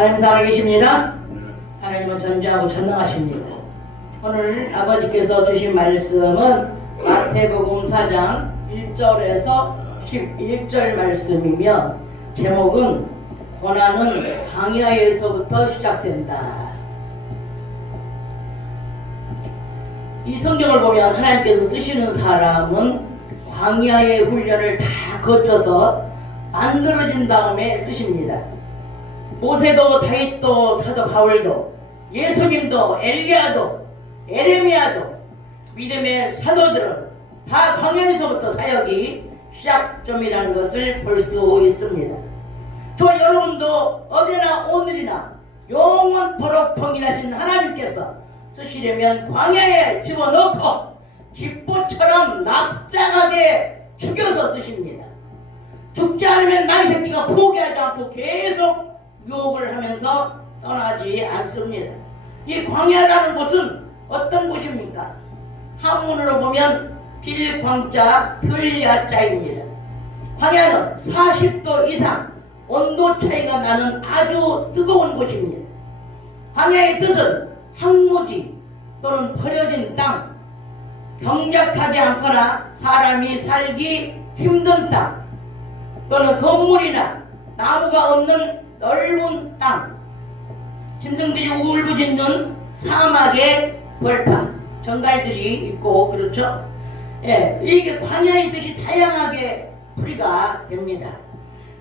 하나님 살아계십니다. 하나님은 전지하고 전능하십니다. 오늘 아버지께서 주신 말씀은 마태복음 4장 1절에서 11절 말씀이며 제목은 고난은 광야에서부터 시작된다. 이 성경을 보면 하나님께서 쓰시는 사람은 광야의 훈련을 다 거쳐서 만들어진 다음에 쓰십니다. 모세도 다윗도 사도 바울도 예수님도 엘리야도 에레미야도 믿음의 사도들은 다 광야에서부터 사역이 시작점이라는 것을 볼 수 있습니다. 저 여러분도 어제나 오늘이나 영원토록 동일하신 하나님께서 쓰시려면 광야에 집어넣고 집보처럼 납작하게 죽여서 쓰십니다. 죽지 않으면 나의 새끼가 포기하지 않고 계속 유혹을 하면서 떠나지 않습니다. 이 광야라는 곳은 어떤 곳입니까? 한문으로 보면 빌광자 들야자입니다. 광야는 40도 이상 온도 차이가 나는 아주 뜨거운 곳입니다. 광야의 뜻은 황무지 또는 버려진 땅, 병작하지 않거나 사람이 살기 힘든 땅, 또는 건물이나 나무가 없는 넓은 땅, 짐승들이 울부짖는 사막의 벌판, 정갈들이 있고 그렇죠. 이게 광야의 뜻이 다양하게 풀이가 됩니다.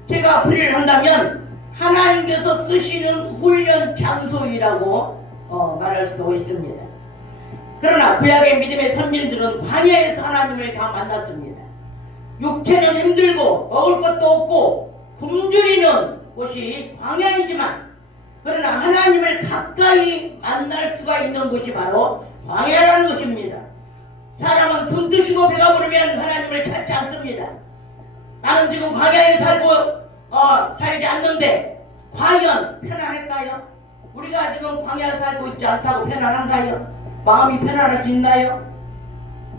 제가 풀이를 한다면 하나님께서 쓰시는 훈련 장소이라고 말할 수도 있습니다. 그러나 구약의 믿음의 선민들은 광야에서 하나님을 다 만났습니다. 육체는 힘들고 먹을 것도 없고 굶주리는 곳이 광야이지만 그러나 하나님을 가까이 만날 수가 있는 곳이 바로 광야라는 것입니다. 사람은 돈 드시고 배가 부르면 하나님을 찾지 않습니다. 나는 지금 광야에 살지 않는데 과연 편안할까요? 우리가 지금 광야에 살고 있지 않다고 편안한가요? 마음이 편안할 수 있나요?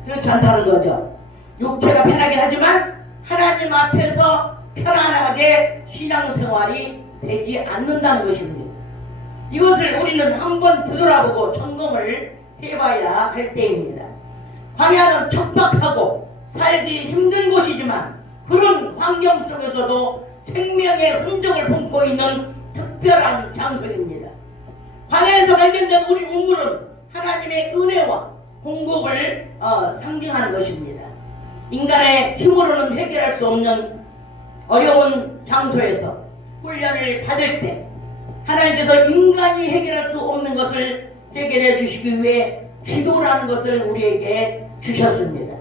그렇지 않다는 거죠. 육체가 편하긴 하지만 하나님 앞에서 편안하게 신앙생활이 되지 않는다는 것입니다. 이것을 우리는 한번 되돌아보고 점검을 해봐야 할 때입니다. 광야는 척박하고 살기 힘든 곳이지만 그런 환경 속에서도 생명의 흔적을 품고 있는 특별한 장소입니다. 광야에서 발견된 우리 우물은 하나님의 은혜와 공급을 상징하는 것입니다. 인간의 힘으로는 해결할 수 없는 어려운 장소에서 훈련을 받을 때 하나님께서 인간이 해결할 수 없는 것을 해결해 주시기 위해 기도라는 것을 우리에게 주셨습니다.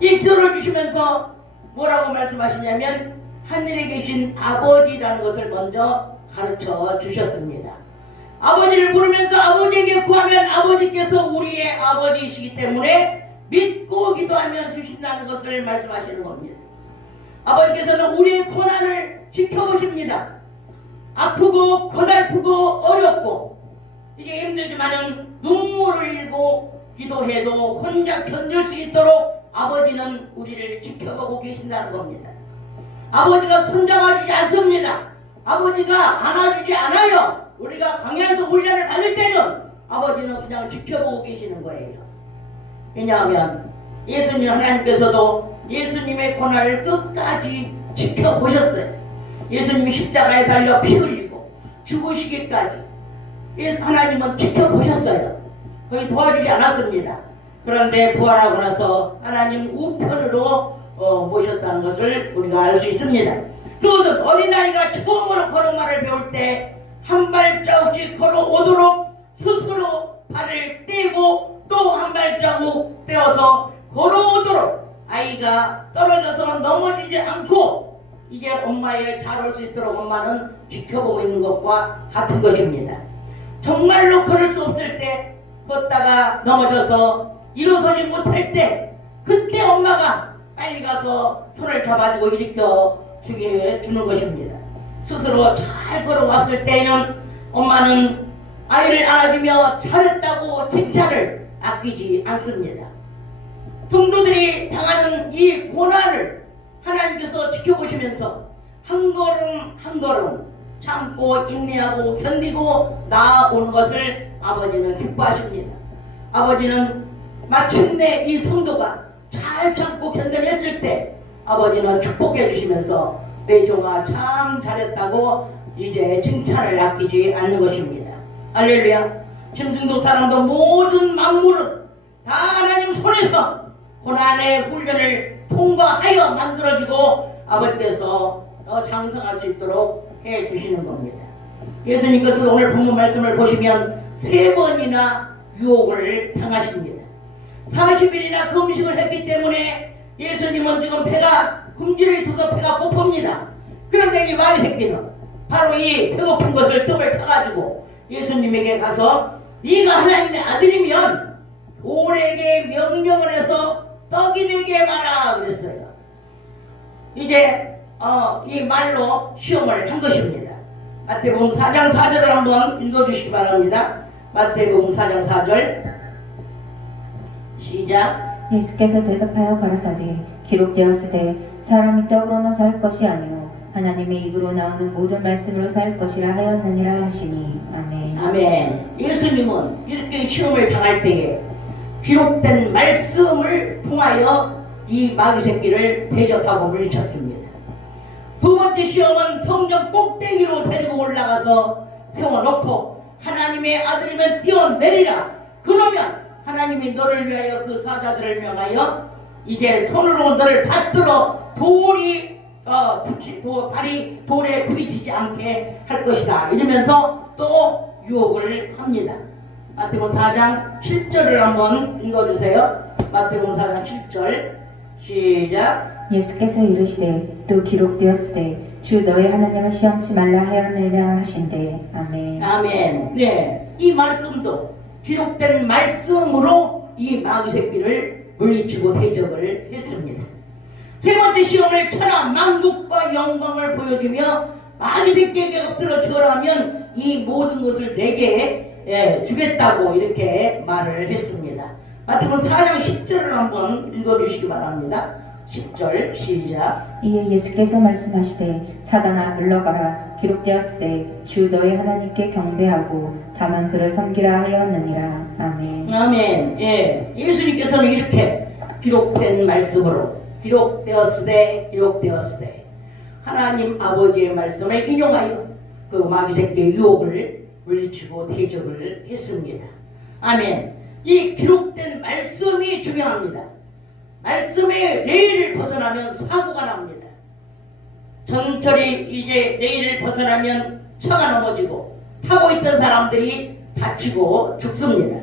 이 기도를 주시면서 뭐라고 말씀하시냐면 하늘에 계신 아버지라는 것을 먼저 가르쳐 주셨습니다. 아버지를 부르면서 아버지에게 구하면 아버지께서 우리의 아버지이시기 때문에 믿고 기도하면 주신다는 것을 말씀하시는 겁니다. 아버지께서는 우리의 고난을 지켜보십니다. 아프고 고달프고 어렵고 이게 힘들지만은 눈물을 흘리고 기도해도 혼자 견딜 수 있도록 아버지는 우리를 지켜보고 계신다는 겁니다. 아버지가 손잡아주지 않습니다. 아버지가 안아주지 않아요. 우리가 광야에서 훈련을 받을 때는 아버지는 그냥 지켜보고 계시는 거예요. 왜냐하면 예수님 하나님께서도 예수님의 고난을 끝까지 지켜보셨어요. 예수님이 십자가에 달려 피 흘리고 죽으시기까지 하나님은 지켜보셨어요. 거의 도와주지 않았습니다. 그런데 부활하고 나서 하나님 우편으로 모셨다는 것을 우리가 알 수 있습니다. 그것은 어린아이가 처음으로 걸음마를 배울 때 한 발자국씩 걸어오도록 스스로 발을 떼고 또 한 발자국 떼어서 걸어오도록 아이가 떨어져서 넘어지지 않고 이게 엄마의 잘 올 수 있도록 엄마는 지켜보고 있는 것과 같은 것입니다. 정말로 걸을 수 없을 때 걷다가 넘어져서 일어서지 못할 때 그때 엄마가 빨리 가서 손을 잡아주고 일으켜 주는 것입니다. 스스로 잘 걸어왔을 때는 엄마는 아이를 안아주며 잘했다고 칭찬을 아끼지 않습니다. 성도들이 당하는 이 고난을 하나님께서 지켜보시면서 한 걸음 한 걸음 참고 인내하고 견디고 나아오는 것을 아버지는 기뻐하십니다. 아버지는 마침내 이 성도가 잘 참고 견뎌냈을 때 아버지는 축복해 주시면서 내 종아 참 잘했다고 이제 칭찬을 아끼지 않는 것입니다. 할렐루야. 짐승도 사람도 모든 만물은 다 하나님 손에서 고난의 훈련을 통과하여 만들어지고 아버지께서 더 장성할 수 있도록 해주시는 겁니다. 예수님께서 오늘 본문 말씀을 보시면 3번이나 유혹을 당하십니다. 40일이나 금식을 했기 때문에 예수님은 지금 배가 굶주려 있어서 배가 고픕니다. 그런데 이 마귀 새끼는 바로 이 배고픈 것을 뜸을 타가지고 예수님에게 가서 네가 하나님의 아들이면 돌에게 명령을 해서 떡이 되게 해봐라 그랬어요. 이제 이 말로 시험을 한 것입니다. 마태복음 4장 4절을 한번 읽어주시기 바랍니다. 마태복음 4장 4절 시작. 예수께서 대답하여 가라사대 기록되었으되 사람이 떡으로만 살 것이 아니요 하나님의 입으로 나오는 모든 말씀으로 살 것이라 하였느니라 하시니. 아멘. 아멘. 예수님은 이렇게 시험을 당할 때에 기록된 말씀을 통하여 이 마귀 새끼를 대적하고 물리쳤습니다. 두 번째 시험은 성전 꼭대기로 데리고 올라가서 세워놓고 하나님의 아들이면 뛰어내리라. 그러면 하나님이 너를 위하여 그 사자들을 명하여 이제 손으로 너를 받들어 발이 돌에 부딪히지 않게 할 것이다. 이러면서 또 유혹을 합니다. 마태복음 4장 7절을 한번 읽어주세요. 마태복음 4장 7절 시작. 예수께서 이르시되 또 기록되었으되 주 너의 하나님을 시험치 말라 하였느니라 하신대. 아멘. 아멘. 네, 이 말씀도 기록된 말씀으로 이 마귀 새끼를 물리치고 대적을 했습니다. 세 번째 시험을 천하 만국과 영광을 보여주며 마귀 새끼에게 엎드려 절하면 이 모든 것을 내게 주겠다고 이렇게 말을 했습니다. 마태복음 4장 10절을 한번 읽어주시기 바랍니다. 10절 시작. 이에 예수께서 말씀하시되 사단아 물러가라 기록되었으되 주 너의 하나님께 경배하고 다만 그를 섬기라 하였느니라. 아멘. 아멘. 예, 예수님께서는 이렇게 기록된 말씀으로 기록되었으되 하나님 아버지의 말씀을 인용하여 그 마귀 새끼의 유혹을 물리치고 대적을 했습니다. 아멘. 이 기록된 말씀이 중요합니다. 말씀의 레일을 벗어나면 사고가 납니다. 전철이 이제 레일을 벗어나면 차가 넘어지고 타고 있던 사람들이 다치고 죽습니다.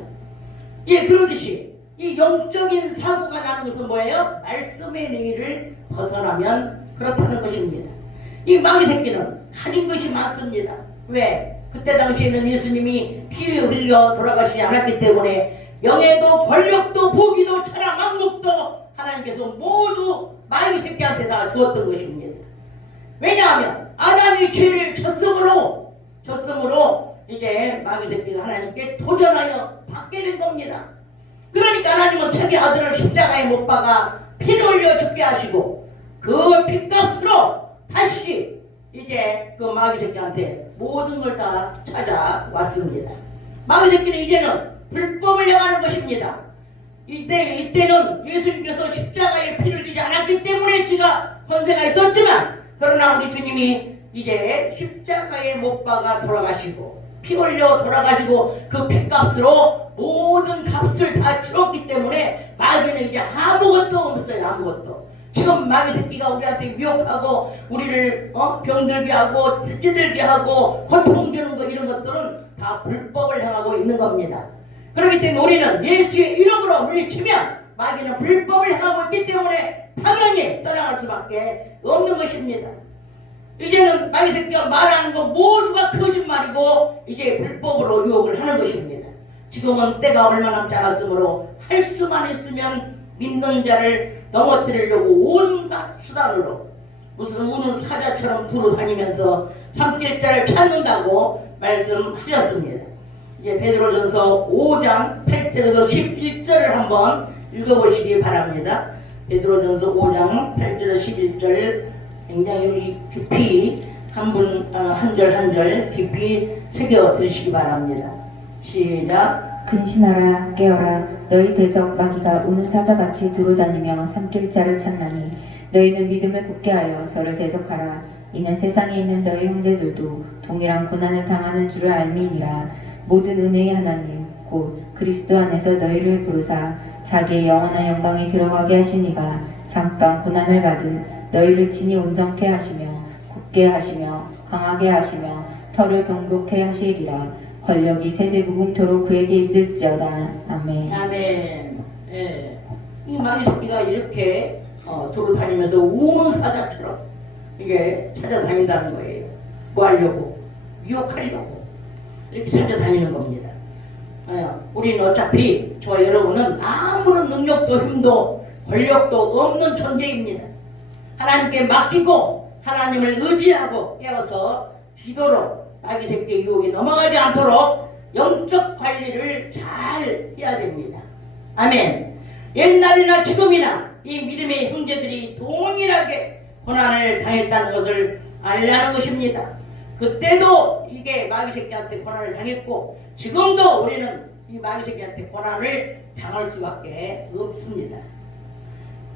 예, 그러듯이 이 영적인 사고가 나는 것은 뭐예요? 말씀의 레일을 벗어나면 그렇다는 것입니다. 이 마귀 새끼는 가진 것이 많습니다. 왜? 그때 당시에는 예수님이 피 흘려 돌아가시지 않았기 때문에 영예도 권력도 보기도 천하 만국도 하나님께서 모두 마귀 새끼한테 다 주었던 것입니다. 왜냐하면 아담이 죄를 졌으므로 이제 마귀 새끼가 하나님께 도전하여 받게 된 겁니다. 그러니까 하나님은 자기 아들을 십자가에 못 박아 피를 흘려 죽게 하시고 그 핏값으로 다시 이제 그 마귀 새끼한테 모든 걸 다 찾아왔습니다. 마귀 새끼는 이제는 불법을 행하는 것입니다. 이때는 예수님께서 십자가에 피를 흘리지 않았기 때문에 지가 권세가 있었지만, 그러나 우리 주님이 이제 십자가에 못 박아 돌아가시고 피 흘려 돌아가시고 그 핏값으로 모든 값을 다 치렀기 때문에 마귀는 이제 아무것도 없어요. 아무것도. 지금 마귀 새끼가 우리한테 미혹하고 우리를 병들게 하고 찌들게 하고 고통 주는 거, 이런 것들은 다 불법을 행하고 있는 겁니다. 그렇기 때문에 우리는 예수의 이름으로 물리치면 마귀는 불법을 행하고 있기 때문에 당연히 떠나갈 수밖에 없는 것입니다. 이제는 마귀 새끼가 말하는 거 모두가 거짓말이고 이제 불법으로 유혹을 하는 것입니다. 지금은 때가 얼마 남지 않았으므로 할 수만 있으면 믿는 자를 넘어뜨리려고 온갖 수단으로 무슨 우는 사자처럼 두루 다니면서 삼킬자를 찾는다고 말씀하셨습니다. 이제 베드로전서 5장 8절에서 11절을 한번 읽어보시기 바랍니다. 베드로전서 5장 8절에서 11절 굉장히 깊이 한 분 한 절 한 절 깊이 새겨 드시기 바랍니다. 시작. 근신하라 깨어라 너희 대적 마귀가 오는 사자같이 두루다니며 삼킬 자를 찾나니 너희는 믿음을 굳게 하여 저를 대적하라. 이는 세상에 있는 너희 형제들도 동일한 고난을 당하는 줄을 알미니라. 모든 은혜의 하나님 곧 그리스도 안에서 너희를 부르사 자기의 영원한 영광에 들어가게 하시니가 잠깐 고난을 받은 너희를 친히 온전케 하시며 굳게 하시며 강하게 하시며 털을 경고케 하시리라. 권력이 세세무궁토록 그에게 있을지어다. 아멘. 아멘. 예. 이 마귀 새끼가 이렇게 돌아다니면서 우는 사자처럼 이게 찾아다닌다는 거예요. 뭐 하려고? 유혹하려고 이렇게 찾아다니는 겁니다. 우리는 어차피 저와 여러분은 아무런 능력도 힘도 권력도 없는 존재입니다. 하나님께 맡기고 하나님을 의지하고 깨어서 기도로 마귀 새끼의 유혹에 넘어가지 않도록 영적 관리를 잘 해야 됩니다. 아멘. 옛날이나 지금이나 이 믿음의 형제들이 동일하게 고난을 당했다는 것을 알려는 것입니다. 그때도 이게 마귀 새끼한테 고난을 당했고 지금도 우리는 이 마귀 새끼한테 고난을 당할 수밖에 없습니다.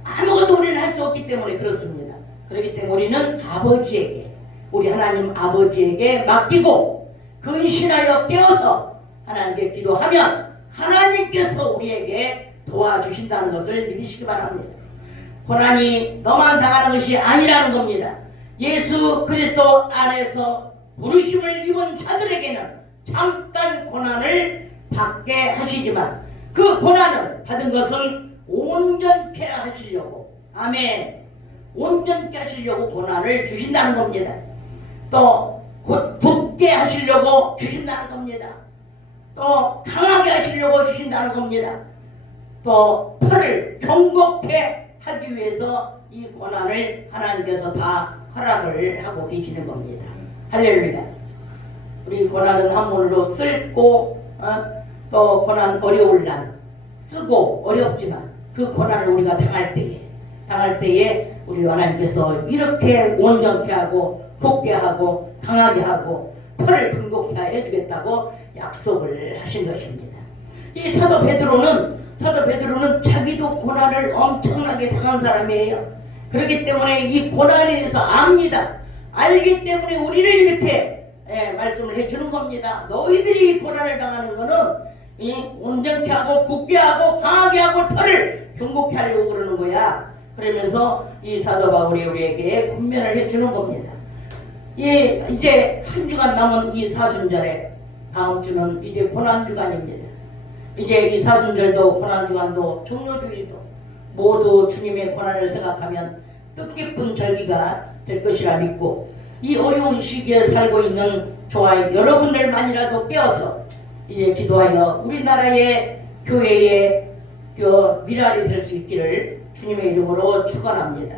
아무것도 우리는 할 수 없기 때문에 그렇습니다. 그렇기 때문에 우리는 아버지에게 우리 하나님 아버지에게 맡기고 근신하여 깨어서 하나님께 기도하면 하나님께서 우리에게 도와주신다는 것을 믿으시기 바랍니다. 고난이 너만 당하는 것이 아니라는 겁니다. 예수 그리스도 안에서 부르심을 입은 자들에게는 잠깐 고난을 받게 하시지만 그 고난을 받은 것은 온전케 하시려고 아멘 온전케 하시려고 고난을 주신다는 겁니다. 또 굳게 하시려고 주신다는 겁니다. 또 강하게 하시려고 주신다는 겁니다. 또 털을 경고케 하기 위해서 이 고난을 하나님께서 다 허락을 하고 계시는 겁니다. 할렐루야. 우리 고난은 한문으로 쓸고 또 고난 어려울 난 쓰고 어렵지만 그 고난을 우리가 당할 때에 우리 하나님께서 이렇게 온전케 하고 굳게 하고 강하게 하고 털을 굴곡케 해주겠다고 약속을 하신 것입니다. 이 사도 베드로는 자기도 고난을 엄청나게 당한 사람이에요. 그렇기 때문에 이 고난에 대해서 압니다. 알기 때문에 우리를 이렇게 말씀을 해주는 겁니다. 너희들이 고난을 당하는 거는 온전케 하고 굳게 하고 강하게 하고 털을 경고케 하려고 그러는 거야. 그러면서 이 사도 바울이 우리에게 권면을 해주는 겁니다. 이제 한 주간 남은 이 사순절에 다음 주는 이제 고난주간입니다. 이제 이 사순절도 고난주간도 종료주일도 모두 주님의 고난을 생각하면 뜻깊은 절기가 될 것이라 믿고 이 어려운 시기에 살고 있는 저와 여러분들만이라도 깨어서 이제 기도하여 우리나라의 교회의 미랄이 될 수 있기를 주님의 이름으로 축원합니다.